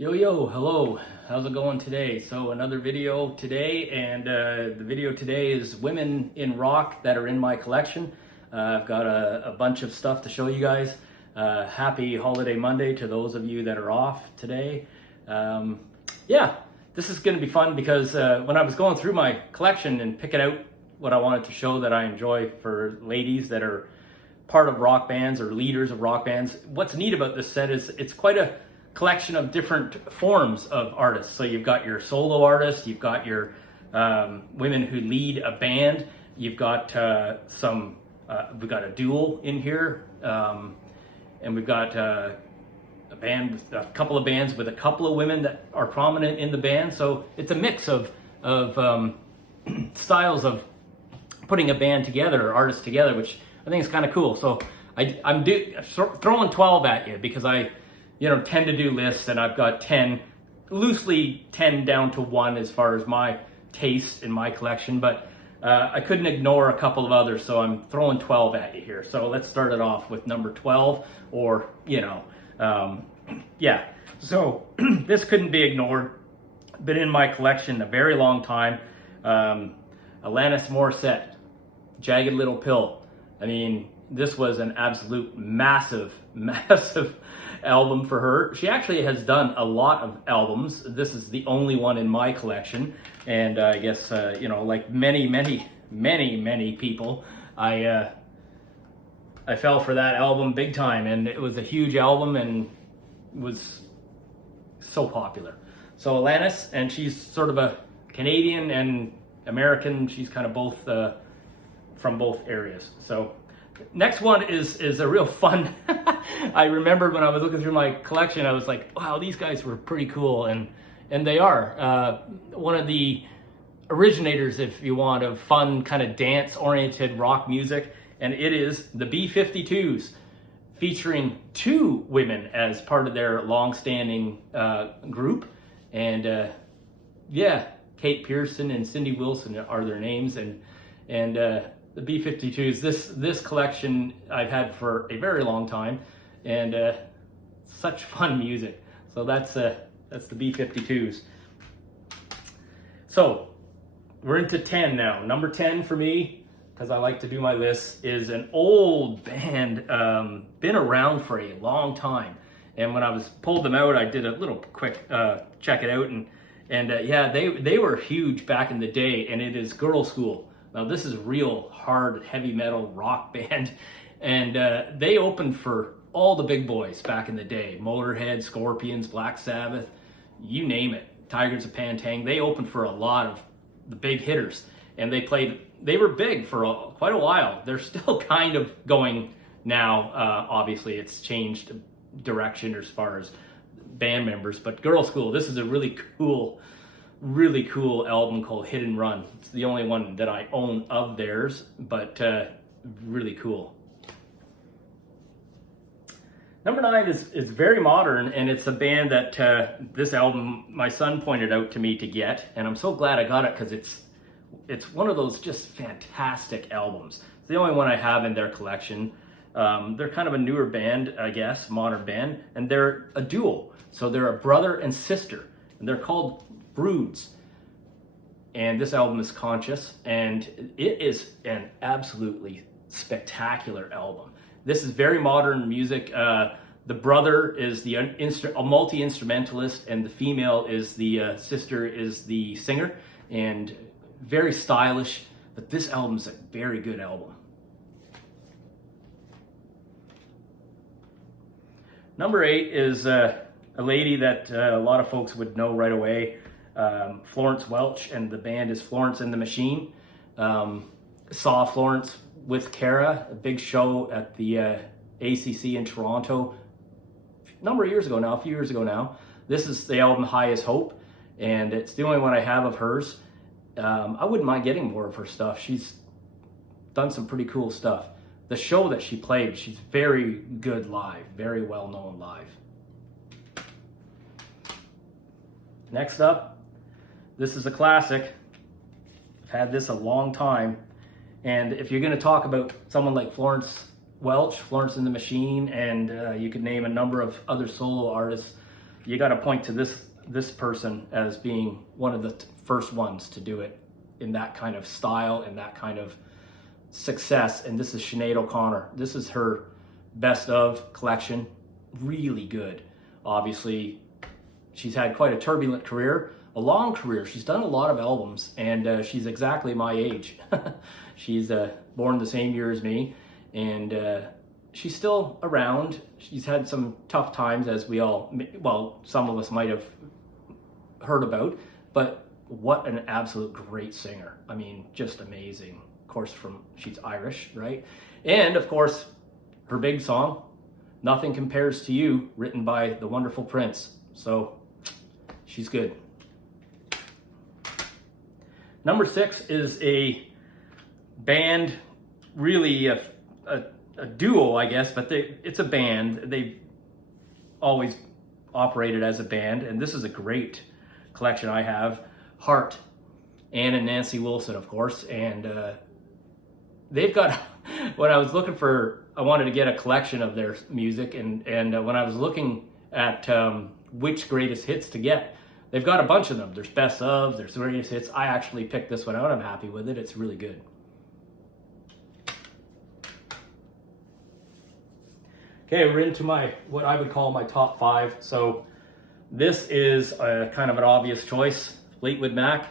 Yo, hello. How's it going today? So another video today, and the video today is women in rock that are in my collection. I've got a bunch of stuff to show you guys. Happy Holiday Monday to those of you that are off today. Yeah, this is going to be fun because when I was going through my collection and picking out what I wanted to show that I enjoy for ladies that are part of rock bands or leaders of rock bands, what's neat about this set is it's quite a collection of different forms of artists. So you've got your solo artists, you've got your women who lead a band, you've got we've got a duo in here, and we've got a couple of bands with a couple of women that are prominent in the band. So it's a mix of styles of putting a band together, or artists together, which I think is kind of cool. So I'm throwing 12 at you because I tend to do lists, and I've got 10, loosely 10 down to 1 as far as my taste in my collection, but I couldn't ignore a couple of others, so I'm throwing 12 at you here. So let's start it off with number 12, or, yeah. So this couldn't be ignored. Been in my collection a very long time. Alanis Morissette, Jagged Little Pill. I mean, this was an absolute massive album for her. She actually has done a lot of albums. This is the only one in my collection, and I guess like many people, I fell for that album big time, and it was a huge album and was so popular. So Alanis, and she's sort of a Canadian and American. She's kind of both from both areas. So next one is a real fun. I remember when I was looking through my collection, I was like, wow, these guys were pretty cool, and they are. One of the originators, if you want, of fun kind of dance-oriented rock music, and it is the B-52s, featuring 2 women as part of their long-standing group, and yeah, Kate Pearson and Cindy Wilson are their names, and the B-52s, this collection I've had for a very long time, and such fun music. So that's the B-52s. So we're into 10 now. Number 10 for me, because I like to do my lists, is an old band, been around for a long time. And when I pulled them out, I did a little quick check it out, and yeah, they were huge back in the day, and it is Girlschool. Now this is real hard heavy metal rock band, and they opened for all the big boys back in the day: Motorhead, Scorpions, Black Sabbath, you name it, Tigers of Pantang. They opened for a lot of the big hitters, and they were big for quite a while. They're still kind of going now. Obviously it's changed direction as far as band members, but Girlschool, this is a really cool album called Hit and Run. It's the only one that I own of theirs, but really cool. Number 9 is very modern, and it's a band that this album my son pointed out to me to get, and I'm so glad I got it because it's one of those just fantastic albums. It's the only one I have in their collection. They're kind of a newer band, I guess, modern band, and they're a duo. So they're a brother and sister, and they're called Broods, and this album is Conscious, and it is an absolutely spectacular album. This is very modern music. The brother is a multi-instrumentalist, and the female is the sister is the singer, and very stylish, but this album is a very good album. Number 8 is a lady that a lot of folks would know right away. Florence Welch, and the band is Florence and the Machine. Saw Florence with Cara, a big show at the ACC in Toronto a few years ago now. This is the album High as Hope, and it's the only one I have of hers. I wouldn't mind getting more of her stuff. She's done some pretty cool stuff. The show that she played, she's very good live, very well known live. Next up, this is a classic. I've had this a long time. And if you're going to talk about someone like Florence Welch, Florence and the Machine, and you could name a number of other solo artists, you got to point to this person as being one of the first ones to do it in that kind of style and that kind of success. And this is Sinead O'Connor. This is her best of collection. Really good. Obviously, she's had quite a turbulent career, a long career. She's done a lot of albums, and she's exactly my age. She's born the same year as me, and she's still around. She's had some tough times, as we all, well, some of us might have heard about, but what an absolute great singer. I mean, just amazing. Of course, she's Irish, right? And of course, her big song, Nothing Compares to You, written by the wonderful Prince. So she's good. Number 6 is a band, really a duo, I guess, but it's a band. They've always operated as a band, and this is a great collection I have. Heart, Ann and Nancy Wilson, of course, and they've got, when I was looking for, I wanted to get a collection of their music, and when I was looking at which greatest hits to get, they've got a bunch of them. There's best of, there's greatest hits. I actually picked this one out. I'm happy with it. It's really good. Okay, we're into what I would call my top 5. So this is kind of an obvious choice. Fleetwood Mac,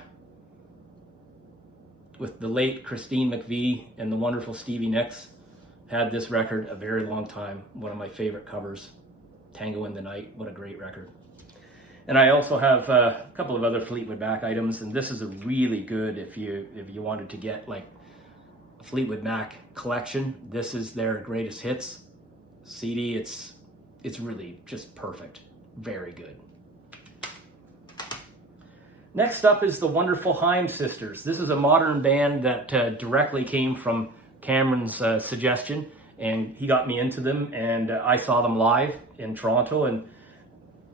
with the late Christine McVie and the wonderful Stevie Nicks. Had this record a very long time. One of my favorite covers, Tango in the Night. What a great record. And I also have a couple of other Fleetwood Mac items, and this is a really good, if you wanted to get like a Fleetwood Mac collection, this is their greatest hits CD. It's really just perfect. Very good. Next up is the wonderful Haim Sisters. This is a modern band that directly came from Cameron's suggestion, and he got me into them, and I saw them live in Toronto, and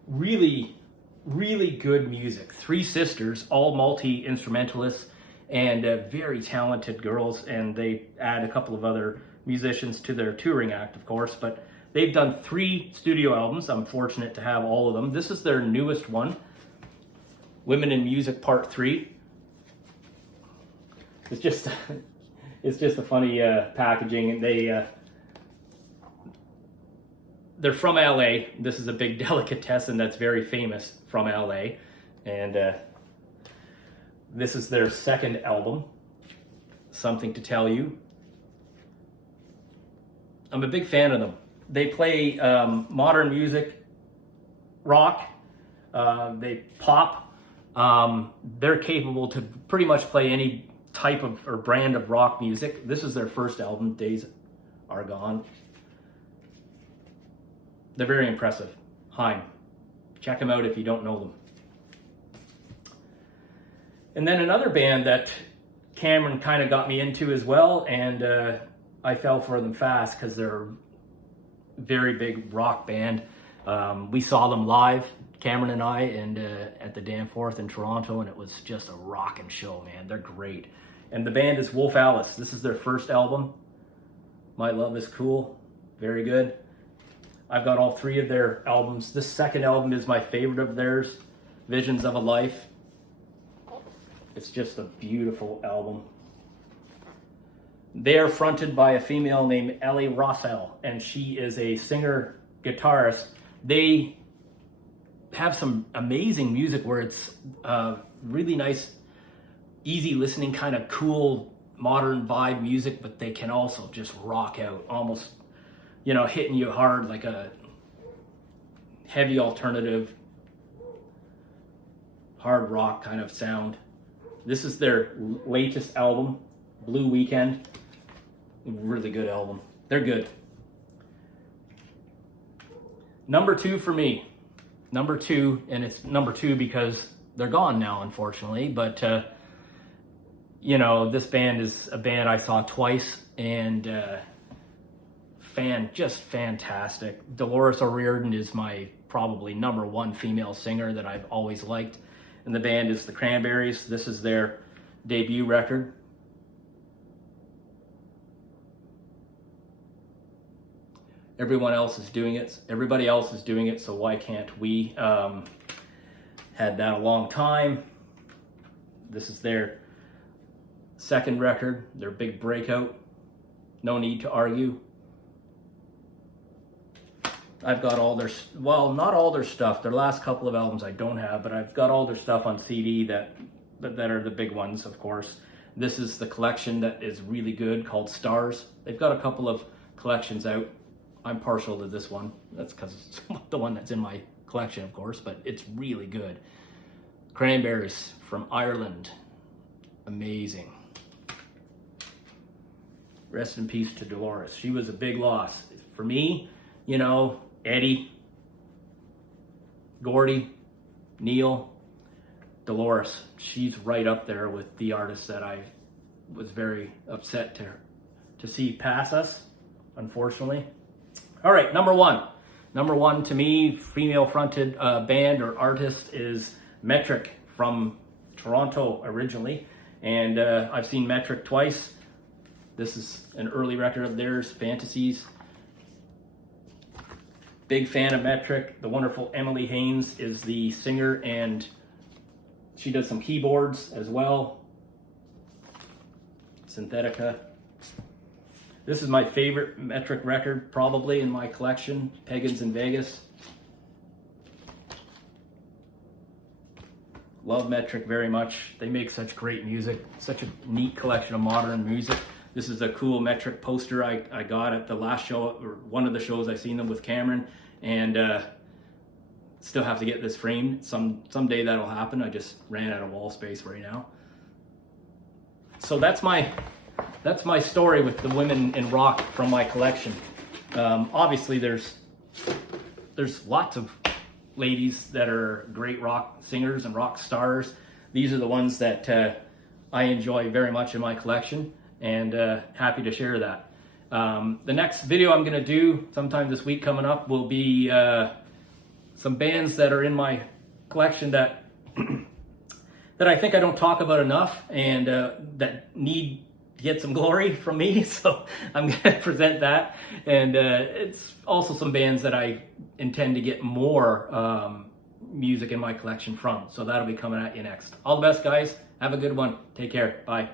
really, really good music. 3 sisters, all multi-instrumentalists, and very talented girls, and they add a couple of other musicians to their touring act, of course, but they've done 3 studio albums. I'm fortunate to have all of them. This is their newest one, Women in Music Part 3. It's just a funny packaging, and they're from LA. This is a big delicatessen that's very famous from LA, and this is their second album, Something to Tell You. I'm a big fan of them. They play modern music, rock, they pop. They're capable to pretty much play any type of or brand of rock music. This is their first album, Days Are Gone. They're very impressive. Haim. Check them out if you don't know them. And then another band that Cameron kind of got me into as well, and I fell for them fast because they're a very big rock band. We saw them live, Cameron and I, and at the Danforth in Toronto, and it was just a rockin' show, man. They're great. And the band is Wolf Alice. This is their first album, My Love Is Cool. Very good. I've got all 3 of their albums. This second album is my favorite of theirs, Visions of a Life. It's just a beautiful album. They are fronted by a female named Ellie Rossell, and she is a singer-guitarist. They have some amazing music where it's really nice, easy listening, kind of cool, modern vibe music, but they can also just rock out, almost, hitting you hard like a heavy alternative, hard rock kind of sound. This is their latest album, Blue Weekend. Really good album. They're good. Number 2 for me. Number 2, and it's number 2 because they're gone now, unfortunately. But, this band is a band I saw twice, and just fantastic. Dolores O'Riordan is my probably number 1 female singer that I've always liked. And the band is the Cranberries. This is their debut record. Everyone else is doing it. Everybody else is doing it, so why can't we? Had that a long time. This is their second record, their big breakout. No need to argue. I've got all their, well, not all their stuff. Their last couple of albums I don't have, but I've got all their stuff on CD that are the big ones, of course. This is the collection that is really good, called Stars. They've got a couple of collections out. I'm partial to this one. That's because it's the one that's in my collection, of course, but it's really good. Cranberries from Ireland. Amazing. Rest in peace to Dolores. She was a big loss. For me, you know, Eddie, Gordy, Neil, Dolores. She's right up there with the artists that I was very upset to see pass us, unfortunately. All right, number one. Number one to me, female-fronted band or artist is Metric from Toronto originally. And I've seen Metric twice. This is an early record of theirs, Fantasies. Big fan of Metric. The wonderful Emily Haynes is the singer, and she does some keyboards as well. Synthetica. This is my favorite Metric record, probably, in my collection, Pagans in Vegas. Love Metric very much. They make such great music, such a neat collection of modern music. This is a cool Metric poster I got at the last show, or one of the shows I seen them with Cameron, and still have to get this framed. Someday that'll happen. I just ran out of wall space right now. So that's my story with the women in rock from my collection. Obviously, there's lots of ladies that are great rock singers and rock stars. These are the ones that I enjoy very much in my collection, and happy to share that. The next video I'm going to do sometime this week coming up will be some bands that are in my collection that that I think I don't talk about enough, and that need to get some glory from me. So I'm going to present that, and it's also some bands that I intend to get more music in my collection from. So that'll be coming at you next. All the best, guys. Have a good one. Take care. Bye.